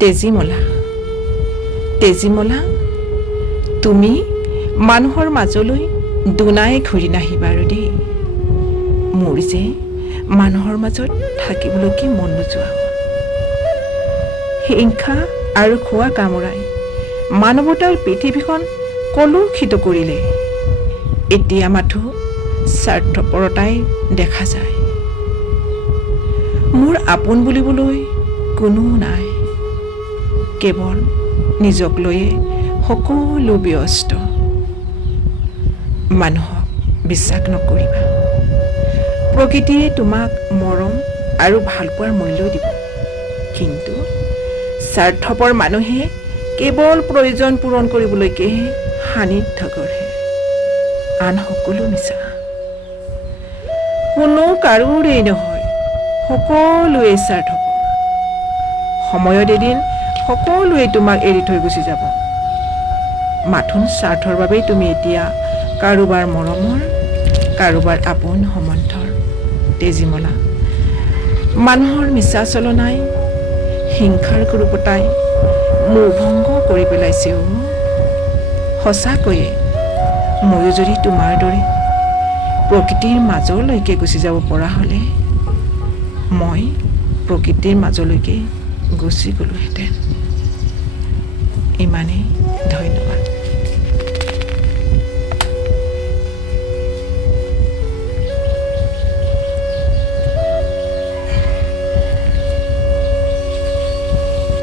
তেজীমলা, তুমি মানুহৰ মাজলৈ দুনাই ঘূৰি নাহিবা আৰু দেই। মোৰ যে মানুহৰ মাজত থাকিবলৈ কি মন নোযোৱা হ'ল। হিংসা আৰু খোৱা কামোৰাই মানৱতাৰ পৃথিৱীখন কলুষিত কৰিলে। এতিয়া মাথো স্বাৰ্থপৰতাই দেখা যায়। মোৰ আপোন বুলিবলৈ কোনো নাই, কেৱল নিজক লৈয়ে সকলো ব্যস্ত। মানুহক বিশ্বাস নকৰিবা। প্ৰকৃতিয়ে তোমাক মৰম আৰু ভালপোৱাৰ মূল্য দিব, কিন্তু স্বাৰ্থপৰ মানুহে কেৱল প্ৰয়োজন পূৰণ কৰিবলৈকেহে সান্নিধ্য গঢ়ে। আন সকলো মিছা। কোনো কাৰোৰেই নহয়, সকলোৱে স্বাৰ্থপৰ। সময়ত এদিন সকলোৱে তোমাক এৰি থৈ গুচি যাব। মাথোন স্বাৰ্থৰ বাবেই তুমি এতিয়া কাৰোবাৰ মৰমৰ, কাৰোবাৰ আপোন সম্বন্ধৰ। তেজীমলা, মানুহৰ মিছা চলনাই, হিংসাৰ ক্ৰূৰতাই মোহভংগ কৰি পেলাইছে। সঁচাকৈয়ে ময়ো যদি তোমাৰ দৰে প্ৰকৃতিৰ মাজলৈকে গুচি যাব পৰা হ'লে, মই প্ৰকৃতিৰ মাজলৈকে গুচি গ'লোহেঁতেন। ইমানেই। ধন্যবাদ।